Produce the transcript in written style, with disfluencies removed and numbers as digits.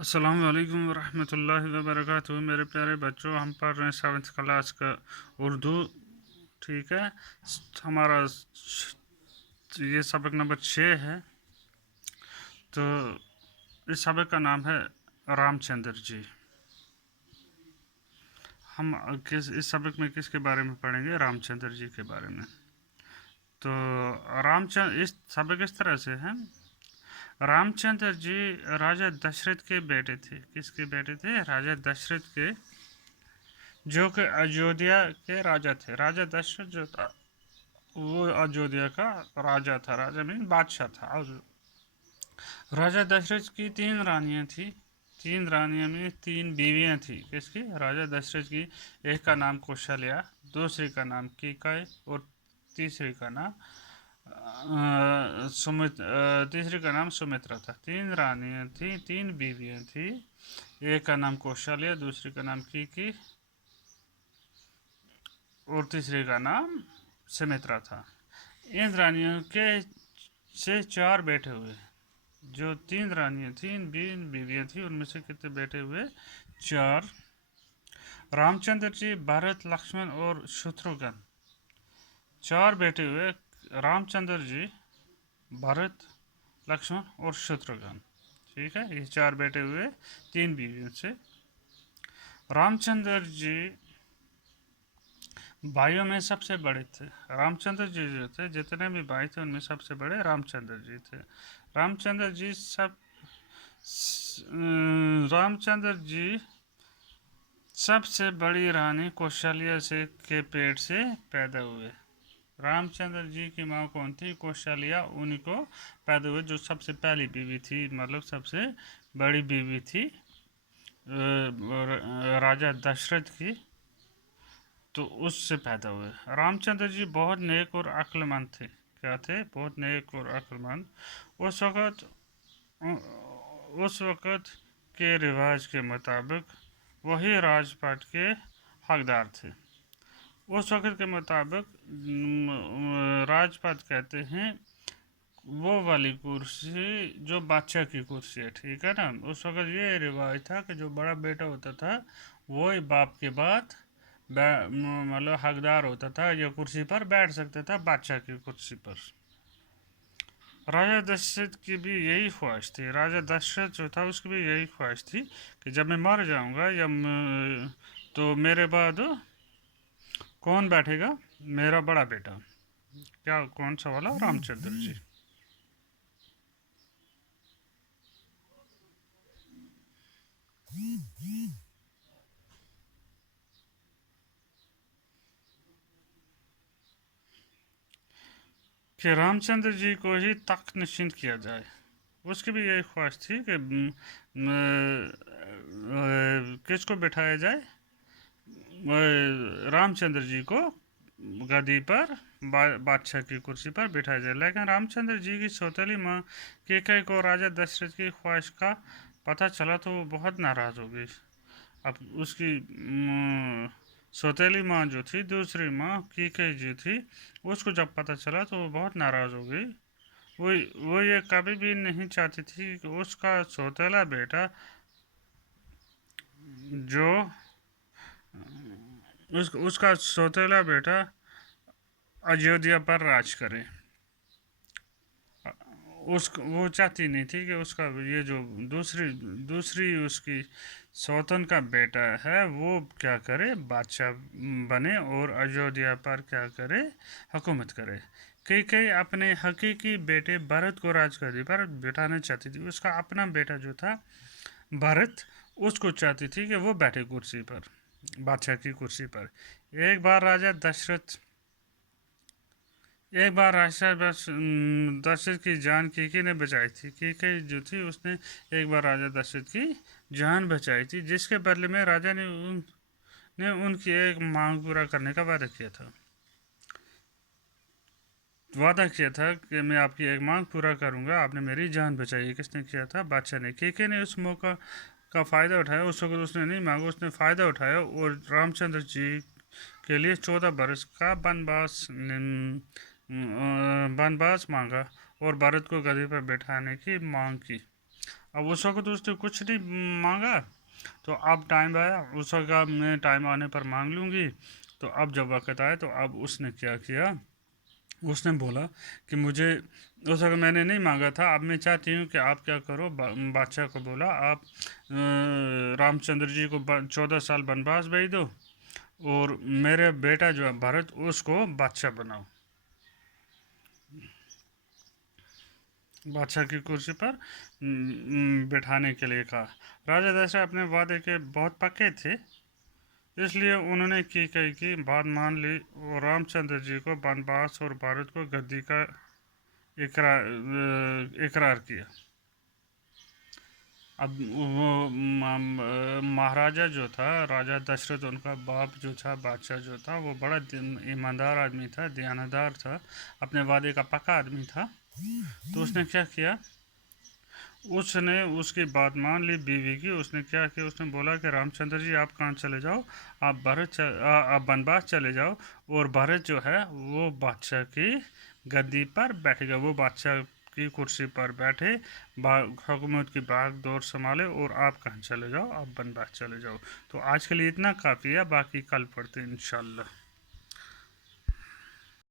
अस्सलाम वालेकुम वरहमतुल्लाहि वबरकातुहू। मेरे प्यारे बच्चों, हम पढ़ रहे हैं 7th क्लास का उर्दू। ठीक है, हमारा ये सबक नंबर 6 है। तो इस सबक का नाम है रामचंद्र जी। हम इस सबक में किसके बारे में पढ़ेंगे? रामचंद्र जी के बारे में। तो रामचंद्र, इस सबक इस तरह से है। रामचंद्र जी राजा दशरथ के बेटे थे। किसके बेटे थे? राजा दशरथ के, जो कि अयोध्या के राजा थे। राजा दशरथ जो था वो अयोध्या का राजा था। राजा मीन बादशाह था। और राजा दशरथ की 3 रानियां थी। 3 रानियां में 3 बीवियां थी। किसकी? राजा दशरथ की। एक का नाम कौशल्या, दूसरी का नाम कीकई और तीसरी का नाम तीसरी का नाम सुमित्रा था। 3 रानियां थी, 3 बीवियां थी। एक का नाम कौशल्या, दूसरी का नाम कीकी और तीसरे का नाम सुमित्रा था। इन रानियों के से 4 बेटे हुए। जो 3 रानियां थी, तीन बीवियां थी, उनमें से कितने बेटे हुए? 4। रामचंद्र जी, भरत, लक्ष्मण और शत्रुघ्न, 4 बेटे हुए। रामचंद्र जी, भरत, लक्ष्मण और शत्रुघ्न। ठीक है, ये 4 बेटे हुए 3 बीवियों से। रामचंद्र जी भाइयों में सबसे बड़े थे। रामचंद्र जी जो थे, जितने भी भाई थे उनमें सबसे बड़े रामचंद्र जी थे। रामचंद्र जी रामचंद्र जी सबसे बड़ी रानी कौशल्या से के पेट से पैदा हुए। रामचंद्र जी की माँ कौन थी? कौशल्या। उन्हीं को पैदा हुए, जो सबसे पहली बीवी थी, मतलब सबसे बड़ी बीवी थी राजा दशरथ की। तो उससे पैदा हुए। रामचंद्र जी बहुत नेक और अक्लमंद थे। क्या थे? बहुत नेक और अक्लमंद। उस वक़्त उस वक़्त के रिवाज के मुताबिक वही राजपाट के हकदार थे। उस वक़्त के मुताबिक राजपाट कहते हैं वो वाली कुर्सी जो बादशाह की कुर्सी है। ठीक है ना? उस वक़्त ये रिवाज था कि जो बड़ा बेटा होता था वही बाप के बाद मतलब हकदार होता था, या कुर्सी पर बैठ सकता था, बादशाह की कुर्सी पर। राजा दशरथ की भी यही ख्वाहिश थी। राजा दशरथ जो था उसकी भी यही ख्वाहिश थी कि जब मैं मर जाऊंगा तो मेरे बाद कौन बैठेगा? मेरा बड़ा बेटा। क्या? कौन सा वाला? रामचंद्र जी। कि रामचंद्र जी को ही तख्त नशीन किया जाए। उसकी भी यही ख्वाहिश थी कि किसको बिठाया जाए? रामचंद्र जी को गद्दी पर, बादशाह की कुर्सी पर बिठाया जाए। लेकिन रामचंद्र जी की सौतेली माँ कैकेयी को राजा दशरथ की ख्वाहिश का पता चला तो वो बहुत नाराज़ हो गई। अब उसकी सौतेली माँ जो थी, दूसरी माँ कैकेयी जी थी, उसको जब पता चला तो वो बहुत नाराज़ हो गई। वो ये कभी भी नहीं चाहती थी कि उसका सौतेला बेटा जो उसका सौतेला बेटा अयोध्या पर राज करे। वो चाहती नहीं थी कि उसका ये जो दूसरी दूसरी उसकी सौतन का बेटा है वो क्या करे? बादशाह बने और अयोध्या पर क्या करे? हुकूमत करे। कई कई अपने हकीकी बेटे भरत को राजगद्दी पर बिठाना चाहती थी। उसका अपना बेटा जो था भरत, उसको चाहती थी कि वो बैठे कुर्सी पर, बादशाह की कुर्सी पर। एक बार राजा दशरथ एक बार राजा दशरथ की जान कीकी ने बचाई थी। कीकी जो थी उसने एक बार राजा दशरथ की जान बचाई थी, जिसके बदले में राजा ने उनकी एक मांग पूरा करने का वादा किया था कि मैं आपकी एक मांग पूरा करूंगा, आपने मेरी जान बचाई। किसने किया था? बादशाह ने। कीकी ने उस मौका का फ़ायदा उठाया। उस वक्त उसने नहीं मांगा, उसने फ़ायदा उठाया और रामचंद्र जी के लिए 14 बरस का बनवास मांगा और भारत को गद्दी पर बैठाने की मांग की। अब उस वक्त उसने कुछ नहीं मांगा, तो अब टाइम आया, उस वक्त अब मैं टाइम आने पर मांग लूँगी। तो अब जब वक्त आया तो अब उसने क्या किया, उसने बोला कि मुझे, उस वक्त मैंने नहीं मांगा था, अब मैं चाहती हूँ कि आप क्या करो, बादशाह को बोला आप रामचंद्र जी को 14 साल वनवास भेज दो, और मेरे बेटा जो है भरत उसको बादशाह बनाओ, बादशाह की कुर्सी पर बिठाने के लिए कहा। राजा दशरथ अपने वादे के बहुत पक्के थे, इसलिए उन्होंने की कही की बात मान ली और रामचंद्र जी को वनवास और भारत को गद्दी का इकरार किया। अब वो महाराजा जो था, राजा दशरथ उनका बाप जो था, बादशाह जो था, वो बड़ा ईमानदार आदमी था, दयानदार था, अपने वादे का पक्का आदमी था। तो उसने क्या किया, उसने उसकी बात मान ली बीवी की। उसने क्या किया, उसने बोला कि रामचंद्र जी आप कहाँ चले जाओ, आप वनवास चले जाओ, और भरत जो है वो बादशाह की गद्दी पर बैठेगा, वो बादशाह की कुर्सी पर बैठे, हुकूमत की भाग दौड़ संभाले, और आप कहाँ चले जाओ, आप वनवास चले जाओ। तो आज के लिए इतना काफ़ी है, बाकी कल पढ़ते हैं इंशाल्लाह।